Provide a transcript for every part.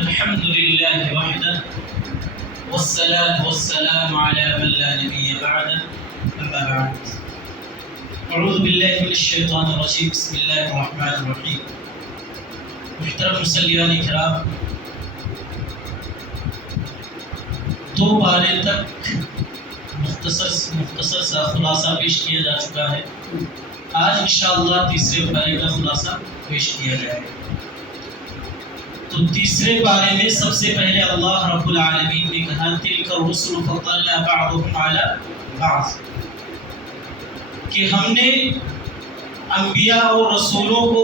الحمد لله وحده والصلاة والسلام على من لا نبي بعده أما بعد أعوذ بالله من الشيطان الرجيم بسم الله الرحمن الرحيم. محترم مسلیان کرام، دو بارے تک مختصر سا خلاصہ پیش کیا جا چکا ہے. آج انشاءاللہ تیسرے بارے کا خلاصہ پیش کیا جائے گا. تو تیسرے بارے میں سب سے پہلے اللہ رب العالمین نے کہا تلک الرسل فضلنا بعضهم على بعض، کہ ہم نے انبیاء اور رسولوں کو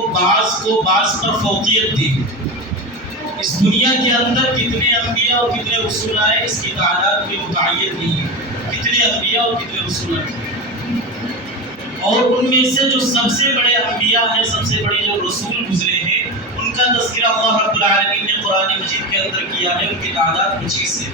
بعض پر فوقیت دی. اس دنیا کے اندر کتنے انبیاء اور کتنے رسول آئے اس کی تعداد میں متعین نہیں ہے، کتنے انبیاء اور کتنے رسول آئے. اور ان میں سے جو سب سے بڑے انبیاء ہیں، سب سے بڑے جو رسول گزرے ہیں، ان کا تذکرہ اللہ رب العالمین نے قرآن مجید کے اندر کیا ہے. ان کی تعداد 25 ہے.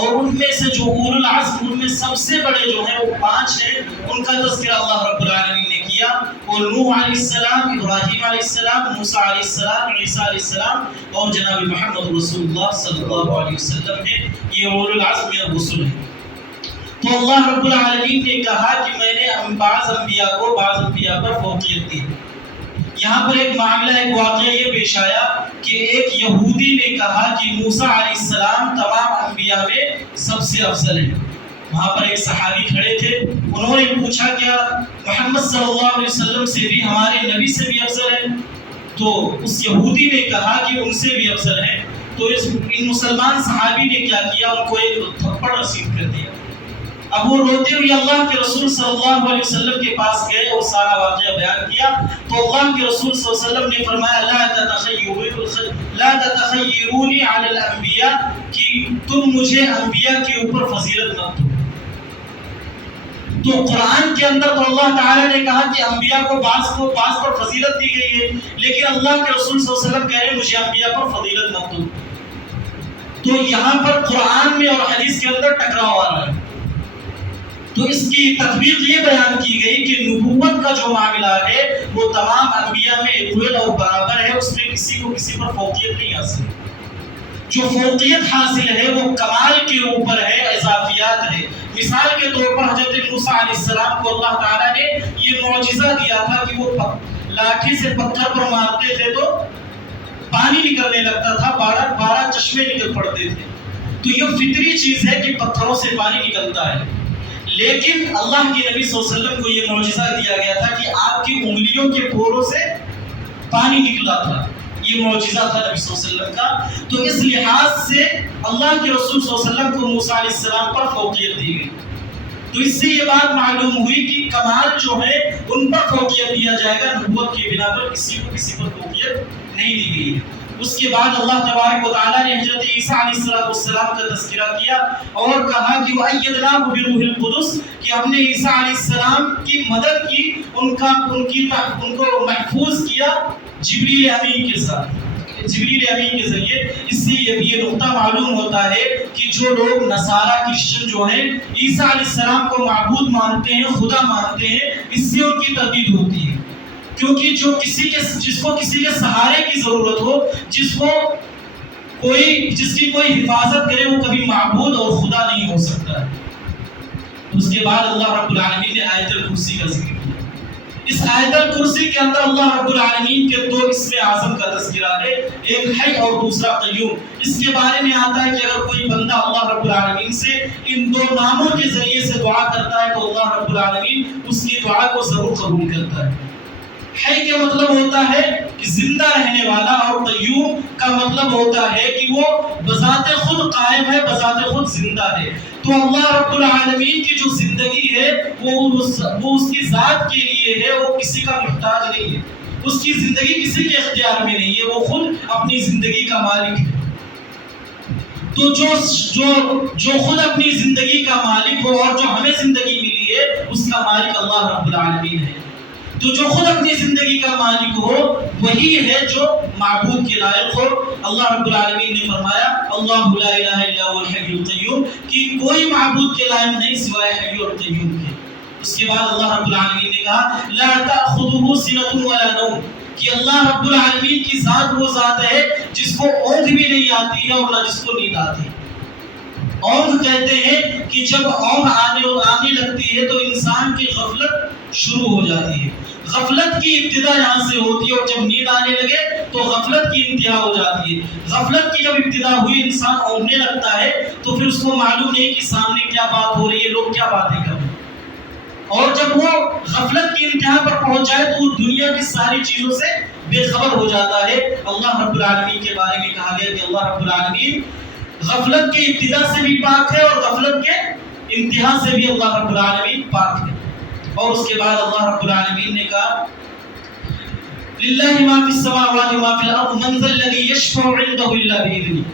اور ان میں سے جو اولو العزم، ان میں سب سے بڑے جو ہیں وہ 5 ہیں. ان کا تذکرہ اللہ رب العالمین نے کیا. اور نوح علیہ السلام، ابراہیم علیہ السلام، موسیٰ علیہ السلام، عیسیٰ علیہ السلام اور جناب محمد رسول اللہ صلی اللہ علیہ وسلم ہیں. یہ اولو العزم من الرسل ہیں. تو اللہ رب العالمین نے کہا کہ میں نے بعض انبیاء پر فوقیت دی. یہاں پر ایک معاملہ، ایک واقعہ یہ پیش آیا کہ ایک یہودی نے کہا کہ موسیٰ علیہ السلام تمام انبیاء میں سب سے افضل ہیں. وہاں پر ایک صحابی کھڑے تھے، انہوں نے پوچھا کیا محمد صلی اللہ علیہ وسلم سے بھی، ہمارے نبی سے بھی افضل ہیں؟ تو اس یہودی نے کہا کہ ان سے بھی افضل ہیں. تو ان مسلمان صحابی نے کیا کیا، ان کو ایک تھپڑ رسید کر دیا. اب وہ روتے ہوئے اللہ کے رسول صلی اللہ علیہ وسلم کے پاس گئے اور سارا واقعہ بیان کیا. تو اللہ کے رسول صلی اللہ علیہ وسلم نے فرمایا لا تتخیرونی علی الانبیاء، کہ تم مجھے انبیاء کے اوپر فضیلت مت دو. تو قرآن کے اندر تو اللہ تعالیٰ نے کہا کہ انبیاء کو بعض پر فضیلت دی گئی ہے، لیکن اللہ کے رسول صلی اللہ علیہ وسلم کہہ رہے ہیں مجھے انبیاء پر فضیلت مت دو. تو یہاں پر قرآن میں اور حدیث کے اندر ٹکراؤ آ رہا ہے. تو اس کی تطبیق یہ بیان کی گئی کہ نبوت کا جو معاملہ ہے وہ تمام انبیاء میں اکول اور برابر ہے. اس میں کسی کو کسی پر فوقیت نہیں حاصل. جو فوقیت حاصل ہے وہ کمال کے اوپر ہے، اضافیات ہے. مثال کے طور پر حضرت موسیٰ علیہ السلام کو اللہ تعالیٰ نے یہ معجزہ دیا تھا کہ وہ لاٹھی سے پتھر پر مارتے تھے تو پانی نکلنے لگتا تھا، 12 چشمے نکل پڑتے تھے. تو یہ فطری چیز ہے کہ پتھروں سے پانی نکلتا ہے. لیکن اللہ کے نبی صلی اللہ علیہ وسلم کو یہ معجزہ دیا گیا تھا کہ آپ کی انگلیوں کے پھولوں سے پانی نکلا تھا. یہ معجزہ تھا نبی صلی اللہ علیہ وسلم کا. تو اس لحاظ سے اللہ کے رسول صلی اللہ علیہ وسلم کو موسیٰ علیہ السلام پر فوقیت دی گئی. تو اس سے یہ بات معلوم ہوئی کہ کمال جو ہے ان پر فوقیت دیا جائے گا، نبوت کی بنا پر کسی کو کسی پر فوقیت نہیں دی گئی ہے. اس کے بعد اللہ تبارک و تعالیٰ نے حضرت عیسیٰ علیہ السلام کا تذکرہ کیا اور کہا کہ وَأَيَّدْنَاهُ بِرُوحِ الْقُدُسِ، کہ ہم نے عیسیٰ علیہ السلام کی مدد کی، ان کو محفوظ کیا جبریل امین کے ساتھ، جبریل امین کے ذریعے. اس سے یہ نقطہ معلوم ہوتا ہے کہ جو لوگ نصارہ کرسچن جو ہیں عیسیٰ علیہ السلام کو معبود مانتے ہیں، خدا مانتے ہیں، اس سے ان کی تردید ہوتی ہے. کیونکہ جس کو کسی کے سہارے کی ضرورت ہو، جس کی کوئی حفاظت کرے، وہ کبھی معبود اور خدا نہیں ہو سکتا ہے. اس کے بعد اللہ رب العالمین نے آیت الکرسی کا ذکر کیا. اس آیت الکرسی کے اندر اللہ رب العالمین کے 2 اسم اعظم کا تذکرہ ہے، ایک حی اور دوسرا قیوم. اس کے بارے میں آتا ہے کہ اگر کوئی بندہ اللہ رب العالمین سے ان 2 ناموں کے ذریعے سے دعا کرتا ہے تو اللہ رب العالمین اس کی دعا کو ضرور قبول کرتا ہے. حی کا مطلب ہوتا ہے کہ زندہ رہنے والا، اور قیوم کا مطلب ہوتا ہے کہ وہ بذات خود قائم ہے، بذات خود زندہ ہے. تو اللہ رب العالمین کی جو زندگی ہے وہ اس کی ذات کے لیے ہے، وہ کسی کا محتاج نہیں ہے. اس کی زندگی کسی کے اختیار میں نہیں ہے، وہ خود اپنی زندگی کا مالک ہے. تو جو خود اپنی زندگی کا مالک ہو اور جو ہمیں زندگی ملی ہے اس کا مالک اللہ رب العالمین ہے. تو جو خود اپنی زندگی کا مالک ہو وہی ہے جو معبود کے لائق ہو. اللہ رب العالمین نے فرمایا اللہ لا الہ الا هو الحی القیوم، کہ کوئی معبود کے لائق نہیں سوائے حی اور قیوم کے. اس کے بعد اللہ رب العالمین نے کہا لا تأخذه سنة ولا نوم، کہ اللہ رب العالمین کی ذات وہ ذات ہے جس کو اونگ بھی نہیں آتی ہے اور نہ جس کو نیند آتی ہے۔ اونگ کہتے ہیں کہ جب اونگ آنے لگتی ہے تو انسان کی غفلت شروع ہو جاتی ہے، غفلت کی ابتدا یہاں سے ہوتی ہے، اور جب نیند آنے لگے تو غفلت کی انتہا ہو جاتی ہے۔ غفلت کی جب ابتدا ہوئی انسان اونگنے لگتا ہے تو پھر اس کو معلوم نہیں کہ سامنے کیا بات ہو رہی ہے، لوگ کیا باتیں کر رہے ہیں، اور جب وہ غفلت کی انتہا پر پہنچ جائے تو وہ دنیا کی ساری چیزوں سے بے خبر ہو جاتا ہے۔ اللہ رب العالمین کے بارے میں کہا گیا کہ اللہ رب العالمین غفلت کی ابتدا سے بھی پاک ہے اور غفلت کے انتہا سے بھی اللہ رب العالمین پاک ہے۔ اور اس کے بعد اللہ رب العالمین نے کہا للہ ما فی السماوات وما فی الارض من ذا الذی یشفع عنده الا باذنہ۔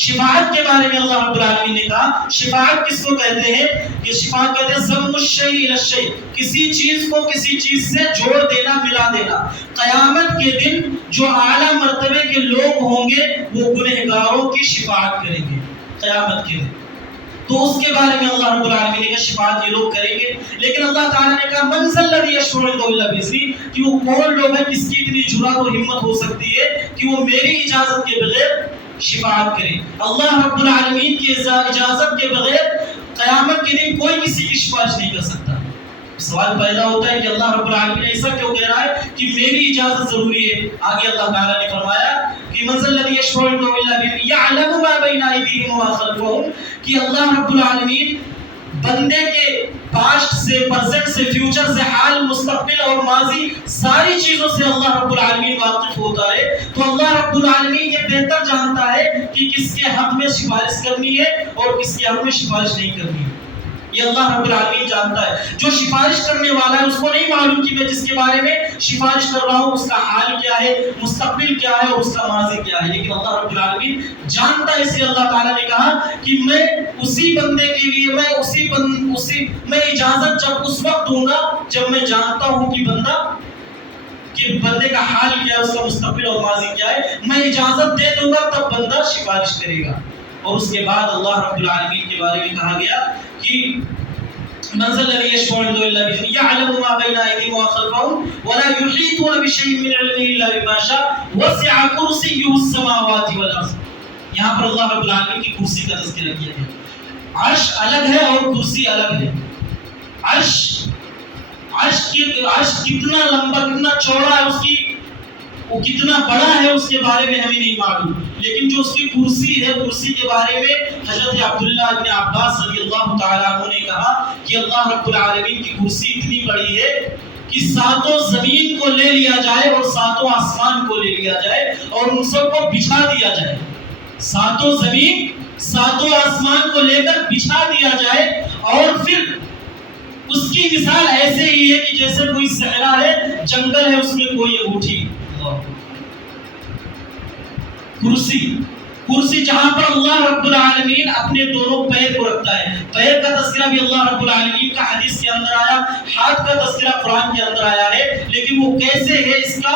شفاعت کے بارے میں اللہ رب العالمین نے کہا شفاعت کس کو کہتے ہیں کہ شفاعت کہتے ہیں ضم الشیء الی الشیء، کسی چیز کو کسی چیز سے جوڑ دینا، ملا دینا۔ قیامت کے دن جو اعلیٰ مرتبے کے لوگ ہوں گے وہ گنہگاروں کی شفاعت کریں گے قیامت کے دن، تو اس کے بارے میں اللہ رب العالمین نے کہا شفاعت یہ لوگ کریں گے۔ لیکن اللہ تعالیٰ نے کہا من ذا الذی یشفع عنده الا باذنہ، کہ وہ کون لوگ ہیں جس کی اتنی جرأت و ہمت ہو سکتی ہے کہ وہ میری اجازت کے بغیر شفاعت کرے۔ اللہ رب العالمین کی اجازت کے بغیر قیامت کے دن کوئی کسی کی سفارش نہیں کر سکتا۔ سوال پیدا ہوتا ہے کہ اللہ رب العالمین ایسا کیوں کہہ رہا ہے کہ میری اجازت ضروری ہے؟ آگے اللہ تعالیٰ نے فرمایا کہ من ذا الذی یشفع عنده الا باذنہ یعلم ما بین ایدیہم وما خلفہم، کہ اللہ رب العالمین بندے کے پاسٹ سے، پریزنٹ سے، فیوچر سے، حال، مستقبل اور ماضی ساری چیزوں سے اللہ رب العالمین واقف ہوتا ہے، تو اللہ رب العالمین یہ بہتر جانتا ہے کہ کس کے حق میں سفارش کرنی ہے اور کس کے حق میں سفارش نہیں کرنی ہے۔ یہ اللہ رب العالمین جانتا ہے۔ جو سفارش کرنے والا ہے اس کو نہیں معلوم کہ میں جس کے بارے میں سفارش کر رہا ہوں اس کا حال کیا ہے، مستقبل کیا ہے اور اس کا ماضی کیا ہے، لیکن اللہ رب العالمین جانتا ہے۔ اس لیے اللہ تعالیٰ نے کہا کہ میں اسی بندے کے لیے میں اجازت جب اس وقت دوں گا جب میں جانتا ہوں کہ بندے کا حال کیا ہے، اس کا مستقبل اور ماضی کیا ہے، میں اجازت دے دوں گا تب بندہ سفارش کرے گا۔ اور اس کے بعد اللہ رب العالمین کے بارے میں کہا گیا کہ من ذا الذی یشفع عنده الا باذنہ یعلم ما بین ایدیہم وما خلفہم ولا یحیطون بشیء من علمہ الا بما شاء وسع کرسیہ السماوات والارض۔ یہاں پر اللہ رب العالمین کی کرسی کا تذکرہ کیا گیا۔ عرش الگ ہے اور کرسی الگ ہے۔ عرش کتنا لمبا، کتنا چوڑا ہے، اس کی وہ کتنا بڑا ہے اس کے بارے میں ہمیں نہیں معلوم، لیکن جو اس کی کرسی ہے، کرسی کے بارے میں حضرت عبداللہ بن عباس رضی اللہ تعالیٰ عنہ نے کہا کہ اللہ رب العالمین کی کرسی اتنی بڑی ہے کہ ساتوں زمین کو لے لیا جائے اور ساتوں آسمان کو لے لیا جائے اور ان سب کو بچھا دیا جائے، ساتوں زمین ساتوں آسمان کو لے کر بچھا دیا جائے، اور پھر اس کی مثال ایسے ہی ہے کہ جیسے کوئی صحرا ہے، جنگل ہے، اس میں کوئی انگوٹھی۔ کرسی جہاں پر اللہ رب العالمین اپنے دونوں پیر کو رکھتا ہے، پیر کا تذکرہ بھی اللہ رب العالمین کا حدیث کے اندر آیا، ہاتھ کا تذکرہ قرآن کے اندر آیا ہے، لیکن وہ کیسے ہے اس کا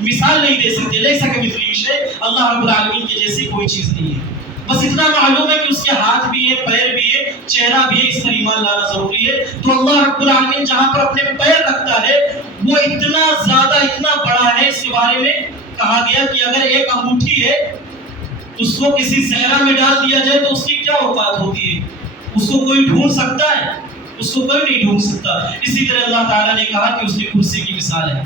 مثال نہیں دے سکتے۔ لیسا کمثلہ شیء، اللہ رب العالمین کے جیسی کوئی چیز نہیں ہے۔ بس اتنا معلوم ہے کہ اس کے ہاتھ بھی ہے، پیر بھی ہے، چہرہ بھی ہے، اس پر ایمان لانا ضروری ہے۔ تو اللہ رب العالمین جہاں پر اپنے پیر رکھتا ہے وہ اتنا زیادہ، اتنا بڑا ہے، اس کے بارے میں کہا گیا کہ اگر ایک انگوٹھی ہے اس کو کسی صحرا میں ڈال دیا جائے تو اس کی کیا اوقات ہوتی ہے؟ اس کو کوئی ڈھونڈ سکتا ہے؟ اس کو کوئی نہیں ڈھونڈ سکتا۔ اسی طرح اللہ تعالیٰ نے کہا کہ اس کی کرسی کی مثال ہے۔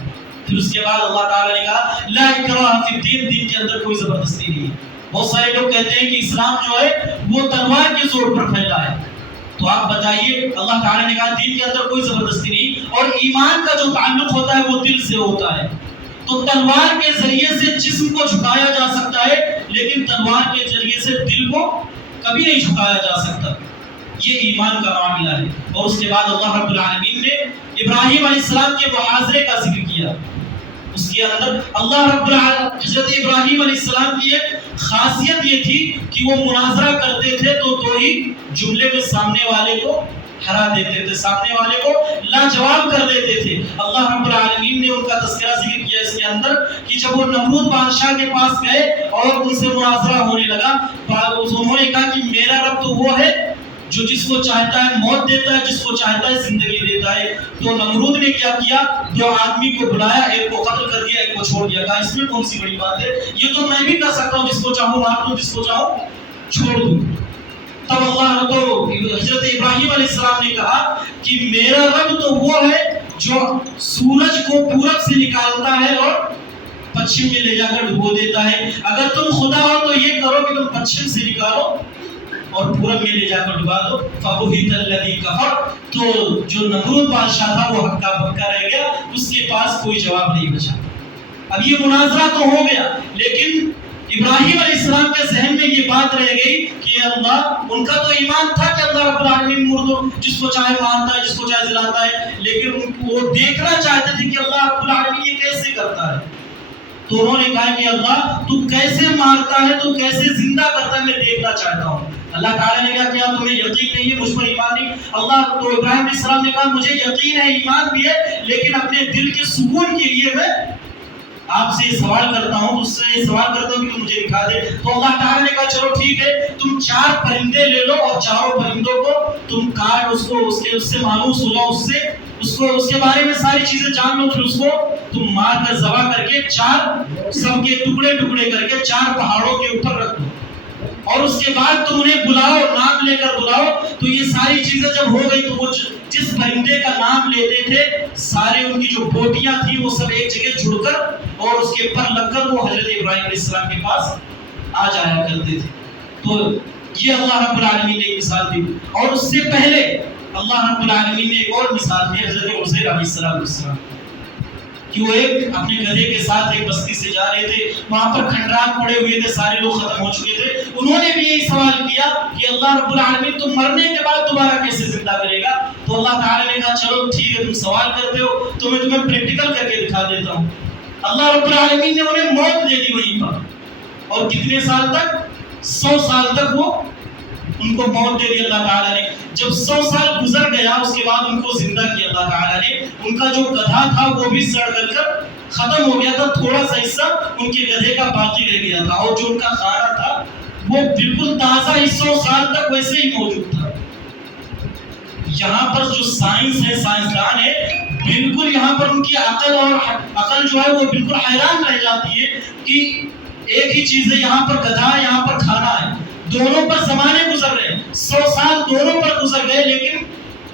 پھر اس کے بعد اللہ تعالیٰ نے کہا لا اکراہ فی الدین، دین کے اندر کوئی زبردستی نہیں ہے۔ بہت سارے لوگ کہتے ہیں کہ اسلام جو ہے وہ تلوار کے زور پر پھیلا ہے، تو آپ بتائیے اللہ تعالیٰ نے کہا دین کے اندر کوئی زبردستی نہیں، اور ایمان کا جو تعلق ہوتا ہے وہ دل سے ہوتا ہے۔ تو تلوار کے ذریعے سے جسم کو جھکایا جا سکتا ہے، لیکن تلوار کے ذریعے سے دل کو کبھی نہیں جھکایا جا سکتا۔ یہ ایمان کا معاملہ ہے۔ اور اس کے بعد اللہ رب العالمین نے ابراہیم علیہ السلام کے محاذرے کا ذکر کیا۔ اس کے اندر اللہ رب العالمین، حضرت ابراہیم علیہ السلام کی ایک خاصیت یہ تھی کہ وہ مناظرہ کرتے تھے تو دو ہی جملے میں سامنے والے کو ہرا دیتے تھے، سامنے والے کو لاجواب کر دیتے تھے۔ اللہ رب العالمین نے ان کا تذکرہ ذکر کیا اس کے اندر کہ جب وہ نمرود بادشاہ کے پاس گئے اور ان سے مناظرہ ہونے لگا، انہوں نے کہا کہ میرا رب تو وہ ہے جو جس کو چاہتا ہے موت دیتا ہے، جس کو چاہتا ہے زندگی دیتا ہے۔ تو نمرود نے کیا کیا؟ 2 آدمی کو بلایا، ایک کو قتل کر دیا، ایک کو چھوڑ دیا۔ کہا اس میں کون سی بڑی بات ہے، یہ تو میں بھی کر سکتا ہوں، جس کو چاہوں مار دوں، جس کو چاہوں چھوڑ دوں۔ تب اللہ تو حضرت ابراہیم علیہ السلام نے کہا کہ میرا رب تو وہ ہے جو سورج کو پورب سے نکالتا ہے اور پچھم میں لے جا کر ڈبو دیتا ہے۔ اگر تم خدا ہو تو یہ کرو کہ تم پچھم سے نکالو اور پورب میں لے جا کر ڈبا دو۔ فَبُهِتَ الَّذِي كَفَرَ، تو جو نمرود بادشاہ تھا وہ ہکا بکا رہ گیا، اس کے پاس کوئی جواب نہیں بچا۔ اب یہ مناظرہ تو ہو گیا، لیکن ابراہیم علیہ السلام کے ذہن میں یہ بات رہ گئی کہ اللہ، ان کا تو ایمان تھا کہ اللہ رب العالمین مرد جس کو چاہے مارتا ہے، جس کو چاہے جلاتا ہے، لیکن وہ دیکھنا چاہتے تھے کہ اللہ رب العالمین یہ کیسے کرتا ہے۔ تو انہوں نے کہا کہ اللہ تو کیسے مارتا ہے، تو کیسے زندہ کرتا ہے، میں دیکھنا چاہتا ہوں۔ اللہ تعالیٰ نے کہا کیا تمہیں یقین نہیں ہے، مجھ پر ایمان نہیں؟ اللہ تو ابراہیم علیہ السلام نے کہا مجھے یقین ہے، ایمان بھی ہے، لیکن اپنے دل کے سکون کے لیے میں آپ سے سوال کرتا ہوں، اس سے سوال کرتا ہوں کہ تم مجھے دکھا دے۔ تو اللہ تعالیٰ نے کہا چلو ٹھیک ہے، تم 4 پرندے لے لو اور چاروں پرندوں کو تم کاٹ، اس کو اس سے مانوس ہو جاؤ، اس کے بارے میں ساری چیزیں جان لو، پھر اس کو تم مار کر ذبح کر کے 4 سب کے ٹکڑے ٹکڑے کر کے 4 پہاڑوں کے اوپر رکھ دو، اور اس کے بعد تم انہیں بلاؤ، نام لے کر بلاؤ۔ تو یہ ساری چیزیں جب ہو گئی تو وہ جس پرندے کا نام لیتے تھے سارے ان کی جو بوٹیاں تھیں وہ سب ایک جگہ جڑ کر اور اس کے پر لگ کر وہ حضرت ابراہیم علیہ السلام کے پاس آ جایا کرتے تھے۔ تو یہ اللہ رب العالمین نے ایک مثال دی، اور اس سے پہلے اللہ رب العالمین نے ایک اور مثال دی حضرت عزیر علیہ السلام کہ وہ ایک اپنے گدھے کے ساتھ ایک بستی سے جا رہے تھے، وہاں پر کھنڈرات پڑے ہوئے تھے، سارے لوگ ختم ہو چکے تھے۔ انہوں نے بھی یہی سوال کیا کہ اللہ رب العالمین تو مرنے کے بعد دوبارہ کیسے زندہ کرے گا؟ تو اللہ تعالیٰ نے کہا چلو ٹھیک ہے، تم سوال کرتے ہو تو میں تمہیں پریکٹیکل کر کے دکھا دیتا ہوں۔ اللہ رب العالمین نے انہیں موت دے دی وہیں پر، اور کتنے سال تک؟ 100 سال تک وہ ان کو موت دے دی اللہ تعالیٰ نے۔ جب 100 سال گزر گیا اس کے بعد ان کو زندہ کیا اللہ تعالیٰ نے۔ ان کا جو گدھا تھا وہ بھی سڑ گل کر ختم ہو گیا تھا، تھوڑا سا حصہ ان کے گدھے کا باقی رہ گیا تھا، اور جو ان کا کھانا تھا وہ بالکل تازہ 100 سال تک ویسے ہی موجود تھا۔ یہاں پر جو سائنس ہے، سائنسدان ہے، بالکل یہاں پر ان کی عقل جو ہے وہ بالکل حیران رہ جاتی ہے کہ ایک ہی چیز ہے، یہاں پر گدھا ہے، یہاں پر کھانا ہے، دونوں پر زمانے گزر رہے ہیں، 100 سال دونوں پر گزر گئے، لیکن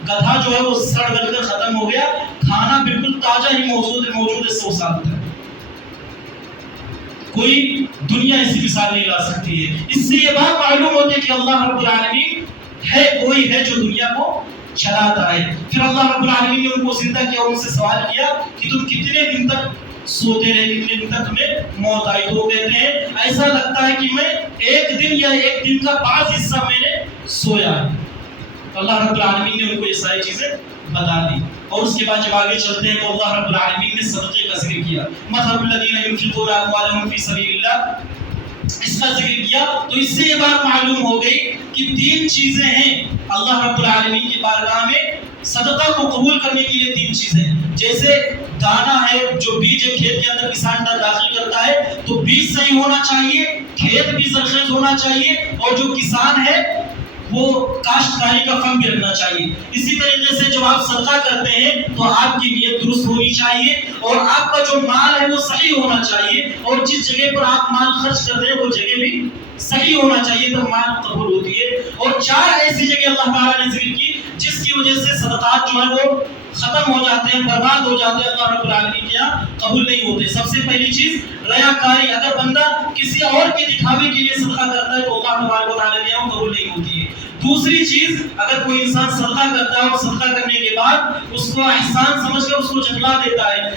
گدھا جو ہے وہ سڑ گل کر ختم ہو گیا، کھانا بالکل تازہ ہی موجود ہے 100 سال تک۔ کوئی دنیا ایسی مثال نہیں لا سکتی ہے۔ اس سے یہ بات معلوم ہوتی ہے کہ اللہ رب العالمین ہے، کوئی ہے جو دنیا کو چلاتا ہے۔ پھر اللہ رب العالمین نے ان کو زندہ کیا، ان سے سوال کیا کہ تم کتنے دن تک سوتے رہے، کتنے دن تک تمہیں موت آئی؟ تو وہ کہتے ہیں ایسا لگتا ہے کہ میں 1 دن یا 1 دن کا بعض حصہ میں نے سویا ہے۔ اللہ رب العالمین نے ان کو یہ ساری چیزیں بتا دی، اور اس کے بعد جب آگے چلتے ہیں تو اللہ رب العالمین نے صدقے کا ذکر کیا، مثل الذین ينفقون اموالهم فی سبیل اللہ، اس کا ذکر کیا۔ تو اس سے یہ بات معلوم ہو گئی کہ 3 چیزیں ہیں اللہ رب العالمین کی بارگاہ میں صدقہ کو قبول کرنے کے لیے 3 چیزیں ہیں۔ جیسے دانا ہے، جو بیج ہے کھیت کے اندر کسان داخل کرتا ہے تو بیج صحیح ہونا چاہیے، کھیت بھی زرخیز ہونا چاہیے، اور جو کسان ہے وہ کاشتکاری کا فن بھی رکھنا چاہیے۔ اسی طریقے سے جب آپ صدقہ کرتے ہیں تو آپ کی نیت درست ہونی چاہیے، اور آپ کا جو مال ہے وہ صحیح ہونا چاہیے، اور جس جگہ پر آپ مال خرچ کرتے ہیں وہ جگہ بھی صحیح ہونا چاہیے، تب مال قبول ہوتی ہے۔ اور 4 ایسی جگہ اللہ تعالیٰ نے ذکر کی جس کی وجہ سے صدقات جو ہیں وہ ختم ہو جاتے ہیں، برباد ہو جاتے ہیں، اللہ رب العالمین کے یہاں قبول نہیں ہوتے۔ سب سے پہلی چیز ریاکاری، اگر بندہ کسی اور کے دکھاوے کے لیے صدقہ کرتا ہے تو اللہ تبارک و تعالیٰ کے یہاں قبول نہیں ہوتی ہے۔ دوسری چیز، اگر کوئی انسان صدقہ کرتا ہے اور صدقہ کرنے کے بعد اس کو احسان سمجھ کر اس کو جھٹلا دیتا ہے،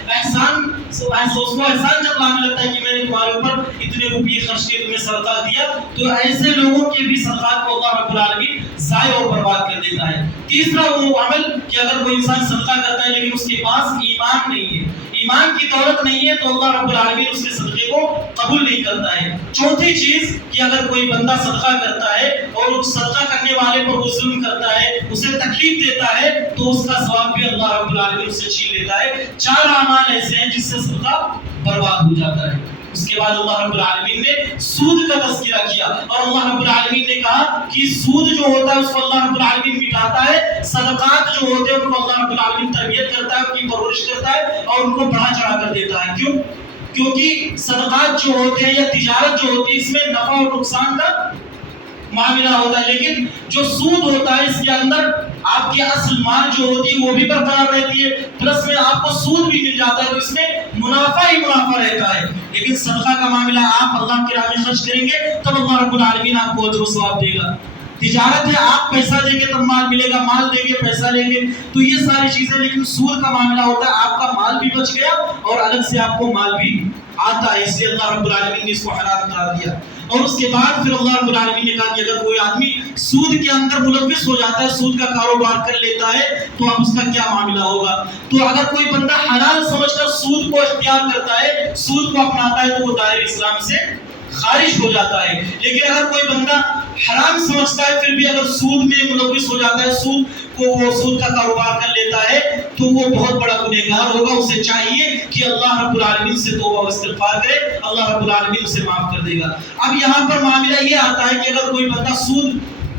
اس کو احسان جتلانے لگتا ہے کہ میں نے تمہارے اوپر اتنے روپیے خرچ کیے، تمہیں صدقہ دیا، تو ایسے لوگوں کے بھی صدقات کو اللہ رب العالمین ضائع اور برباد کر دیتا ہے۔ تیسرا وہ عمل کہ اگر کوئی انسان صدقہ کرتا ہے لیکن اس کے پاس ایمان نہیں ہے، ایمان کی دولت نہیں ہے، تو اللہ رب العالمین اس کے صدقے کو قبول نہیں کرتا ہے۔ چوتھی چیز کہ اگر کوئی بندہ صدقہ کرتا ہے اور صدقہ کرنے والے پر وہ ظلم کرتا ہے، اسے تکلیف دیتا ہے، تو اس کا ثواب بھی اللہ رب العالمین اس سے چھین لیتا ہے۔ 4 اعمال ایسے ہیں جس سے صدقہ برباد ہو جاتا ہے۔ اس کے بعد اللہ رب العالمین نے سود کا تذکرہ کیا اور اللہ رب العالمین نے کہا کہ سود جو ہوتا ہے اس کو اللہ رب العالمین مٹاتا ہے، صدقات جو ہوتے ہیں ان کو اللہ رب العالمین تربیت کرتا ہے، ان کی پرورش کرتا ہے اور ان کو بڑھا چڑھا کر دیتا ہے۔ کیوں؟ کیونکہ صدقات جو ہوتے ہیں یا تجارت جو ہوتی ہے اس میں نفع اور نقصان کا معاملہ ہوتا ہے، لیکن جو سود ہوتا ہے اس کے اندر آپ کی اصل مال جو ہوتی ہے وہ بھی برقرار رہتی ہے، پلس میں آپ کو سود بھی مل جاتا ہے، تو اس میں منافع ہی منافع رہتا ہے۔ لیکن صدقہ کا معاملہ آپ اللہ کی راہ میں خرچ کریں گے تب اللہ رب العالمین آپ کو اجر و ثواب دے گا۔ تجارت ہے آپ پیسہ دیں گے تب مال ملے گا، مال دیں گے پیسہ لیں گے، تو یہ ساری چیزیں۔ لیکن سود کا معاملہ ہوتا ہے آپ کا مال بھی بچ گیا اور الگ سے آپ کو مال بھی آتا ہے، اس لیے اللہ رب العالمین نے اس کو حرام قرار دیا۔ اور اس کے بعد پھر اللہ رب العالمین نے کہا کہ اگر کوئی آدمی سود کے اندر ملوث ہو جاتا ہے، سود کا کاروبار کر لیتا ہے تو اب اس کا کیا معاملہ ہوگا۔ تو اگر کوئی بندہ حلال سمجھ کر سود کو اختیار کرتا ہے، سود کو اپناتا ہے تو وہ دائرہ اسلام سے خارج ہو جاتا ہے۔ لیکن اگر کوئی بندہ حرام سمجھتا ہے پھر بھی اگر سود میں ملوث ہو جاتا ہے، سود کا کاروبار کر لیتا ہے تو وہ بہت بڑا گنہگار ہوگا۔ اسے چاہیے کہ اللہ رب العالمین سے توبہ و استغفار کرے، اللہ رب العالمین اسے معاف کر دے گا۔ اب یہاں پر معاملہ یہ آتا ہے کہ اگر کوئی بندہ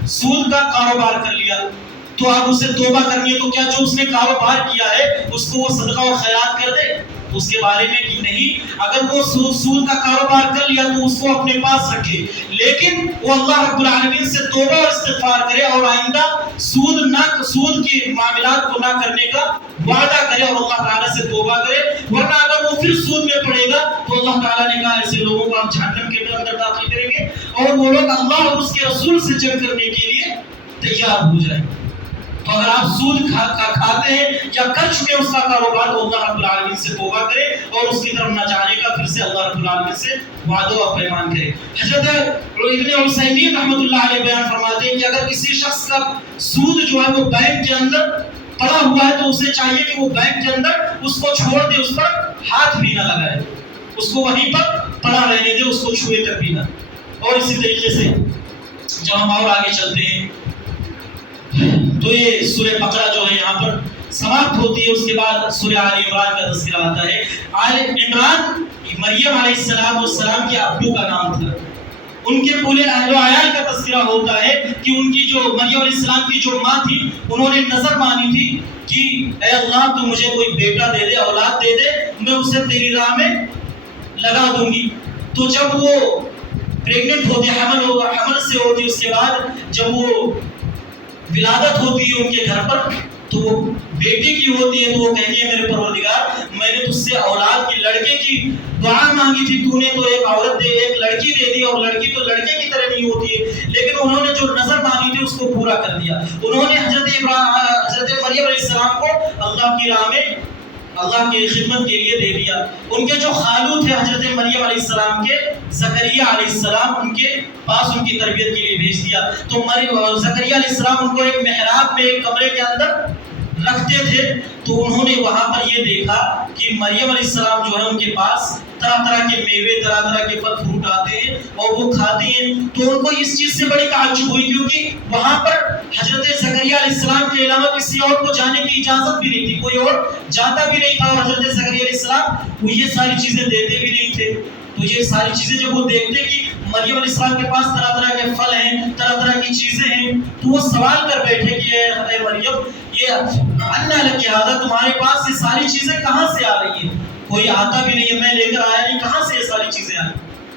سود کا کاروبار کر لیا تو اب اسے توبہ کرنی ہے، تو کیا جو اس نے کاروبار کیا ہے اس کو وہ صدقہ اور خیرات کر دے؟ اس کے بارے میں کہ نہیں، اگر وہ سود کا کاروبار کر لیا تو اس کو اپنے پاس رکھے، لیکن وہ اللہ رب العالمین سے توبہ اور استغفار کرے اور آئندہ سود کی معاملات کو نہ کرنے کا وعدہ کرے اور اللہ تعالیٰ سے توبہ کرے، ورنہ اگر وہ پھر سود میں پڑے گا تو اللہ تعالیٰ نے کہا ایسے لوگوں کو ہم جہنم کے اندر داخل کریں گے اور وہ لوگ اللہ اور اس کے رسول سے جنگ کرنے کے لیے تیار ہو جائیں۔ تو اگر آپ سود کھاتے ہیں یا کر چکے اس کا کاروبار تو اللہ رب العالمین سے توبہ کرے اور اس کی طرف نہ جانے کا پھر سے اللہ رب العالمین سے وعدہ و پیمان کرے۔ حضرت ابن عثیمین رحمۃ اللہ علیہ بیان فرماتے ہیں کہ اگر کسی شخص کا سود جو ہے وہ بینک کے اندر پڑا ہوا ہے تو اسے چاہیے کہ وہ بینک کے اندر اس کو چھوڑ دے، اس پر ہاتھ بھی نہ لگائے، اس کو وہیں پر پڑا رہنے دے، اس کو چھوئے تک بھی نہ۔ اور اسی طریقے سے جب ہم اور آگے چلتے ہیں تو یہ سورہ بقرہ جو ہے یہاں پر سماپت ہوتی ہے، اس کے بعد سورہ آل عمران کا تذکرہ آتا ہے۔ آل عمران مریم علیہ السلام کے ابو کا نام تھا، ان کے پورے اہل و عیال کا تذکرہ ہوتا ہے کہ ان کی جو مریم علیہ السلام کی جو ماں تھی انہوں نے نظر مانی تھی کہ اے اللہ تو مجھے کوئی بیٹا دے دے، اولاد دے دے، میں اسے تیری راہ میں لگا دوں گی۔ تو جب وہ پریگننٹ ہوتی، حمل سے ہوتی، اس کے بعد جب وہ ولادت ہوتی ہے ان کے گھر پر تو وہ بیٹی کی ہوتی ہے تو وہ کہتی ہے میرے پروردگار میں نے تجھ سے اولاد کی لڑکے کی دعا مانگی تھی، تو نے تو ایک عورت دے، ایک لڑکی دے دی، اور لڑکی تو لڑکے کی طرح نہیں ہوتی ہے، لیکن انہوں نے جو نظر مانی تھی اس کو پورا کر دیا۔ انہوں نے حضرت مریم علیہ السلام کو اللہ کی راہ میں اللہ کی خدمت کے لیے دے دیا۔ ان کے جو خالو تھے حضرت مریم علیہ السلام کے، زکریا علیہ السلام، ان کے پاس ان کی تربیت کے لیے بھیج دیا۔ تو زکریا علیہ السلام ان کو ایک محراب میں ایک کمرے کے اندر رکھتے تھے، تو انہوں نے وہاں پر یہ دیکھا کہ مریم علیہ السلام جو ہے ان کے پاس طرح طرح کے میوے، طرح طرح کے پھل فروٹ آتے ہیں اور وہ کھاتے ہیں۔ تو ان کو اس چیز سے بڑی تعجب ہوئی کیونکہ وہاں پر حضرت زکریا علیہ السلام کے علاوہ کسی اور کو جانے کی اجازت بھی نہیں تھی، کوئی اور جاتا بھی نہیں تھا، اور حضرت زکریا علیہ السلام وہ یہ ساری چیزیں دیتے بھی نہیں تھے۔ تو یہ ساری چیزیں جب وہ دیکھتے کہ مریم علیہ السلام کے پاس طرح طرح کے پھل ہیں، طرح طرح کی چیزیں ہیں، تو وہ سوال کر بیٹھے کہ اے مریم یہ انّا لکی ھذا، تمہارے پاس یہ ساری چیزیں کہاں سے آ رہی ہیں؟ کوئی آتا بھی نہیں ہے، میں لے کر آیا نہیں، کہاں سے یہ ساری چیزیں آئی؟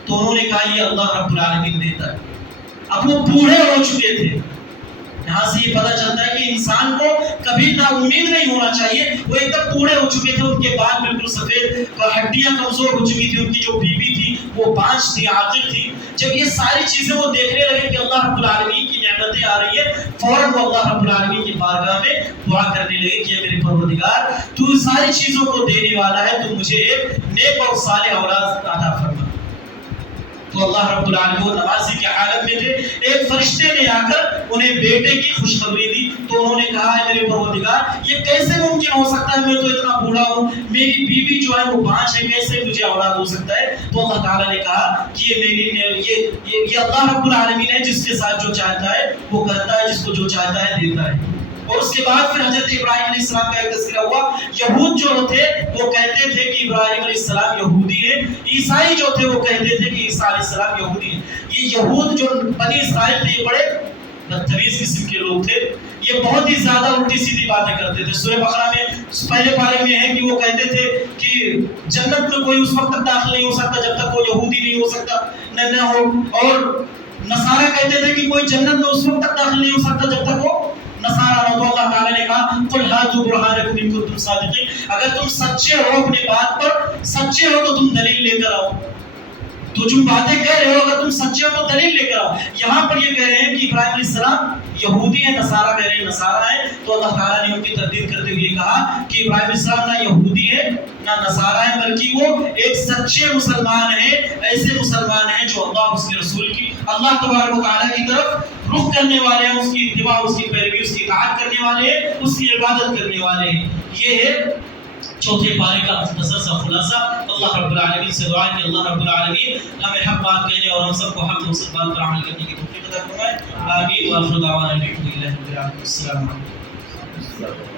تو انہوں نے کہا یہ اللہ رب العالمین دیتا ہے۔ اب وہ بوڑھے ہو چکے تھے۔ یہاں سے یہ پتہ چلتا ہے کہ انسان کو کبھی نا امید نہیں ہونا چاہیے۔ وہ ایک دم بوڑھے ہو چکے تھے، ان کے بال بالکل سفید، ہڈیاں کمزور ہو چکی تھی، ان کی جو بیوی تھی وہ بانجھ تھی، عاقر تھی۔ جب یہ ساری چیزیں وہ دیکھنے لگے کہ اللہ رب العالمین کی نعمتیں آ رہی ہے، فوراً وہ اللہ رب العالمین کی بارگاہ میں دعا کرنے لگے کہ میرے پروردگار تو ساری چیزوں کو دینے والا ہے، تو مجھے ایک نیک اور صالح اولاد عطا فرما۔ تو اللہ رب العالمین نمازی کے عالم میں تھے، ایک فرشتے نے آ کر انہیں بیٹے کی خوشخبری دی۔ تو انہوں نے کہا ہے میرے پروردگار یہ کیسے ممکن ہو سکتا ہے، میں تو اتنا بوڑھا ہوں، میری بیوی جو ہے وہ بانجھ ہے، کیسے مجھے اولاد ہو سکتا ہے؟ تو اللہ تعالیٰ نے کہا کہ یہ اللہ رب العالمین ہے، جس کے ساتھ جو چاہتا ہے وہ کرتا ہے، جس کو جو چاہتا ہے دیتا ہے۔ اور اس کے بعد پھر حضرت ابراہیم علیہ السلام کا ایک تذکرہ ہوا. یہود جو تھے وہ کہتے تھے کہ ابراہیم علیہ السلام یہودی ہیں. عیسائی جو تھے وہ کہتے تھے کہ عیسیٰ علیہ السلام یہودی ہیں. یہ یہود جو بنی اسرائیل تھے یہ بڑے بدتمیز قسم کے لوگ تھے. یہ بہت ہی زیادہ الٹی سیدھی باتیں کرتے تھے. سورہ بقرہ میں پہلے پارے میں ہے کہ وہ کہتے تھے کہ جنت میں کوئی اس وقت تک داخل نہیں ہو سکتا جب تک وہ یہودی نہیں ہو سکتا نہ ہو. اور نصارہ کہتے تھے کہ کوئی جنت میں اس وقت تک داخل نہیں ہو سکتا جب تک وہ نصارہ نہ ہو. تو اللہ تعالیٰ نے کہا قل ہاتوا برہانکم ان کنتم صادقین، اگر تم سچے ہو اپنی بات پر، سچے ہو تو تم دلیل لے کر آؤ. تو جو باتیں کہہ رہے ہو اگر تم سچے ہو تو دلیل لے کر آؤ. یہاں پر یہ کہہ رہے ہیں کہ ابراہیم علیہ السلام یہودی ہیں، نصارہ کہہ رہے ہیں نصارہ ہیں. تو اللہ تعالیٰ نے ان کی تردید کرتے ہوئے کہا کہ ابراہیم علیہ السلام نہ یہودی ہے نہ نصارہ ہیں، بلکہ وہ ایک سچے مسلمان ہیں. ایسے مسلمان ہیں جو اللہ اس کے رسول کی، اللہ تبارک و تعالیٰ کی طرف رخ کرنے والے ہیں، اس کی اتباع، اس کی پیروی، اس کی اطاعت کرنے والے ہیں، اس کی عبادت کرنے والے ہیں. یہ ہے چوتھے پارے کا مختصر سا خلاصہ. اللہ رب العالمین سے دعا ہے کہ اللہ رب العالمین ہمیں حق بات کہنے اور ہم سب کو حق مقصد بات پر عمل کرنے کی توفیق عطا فرمائے. آمین. وآخر دعوانا الحمد للہ رب العالمین. السلام علیکم.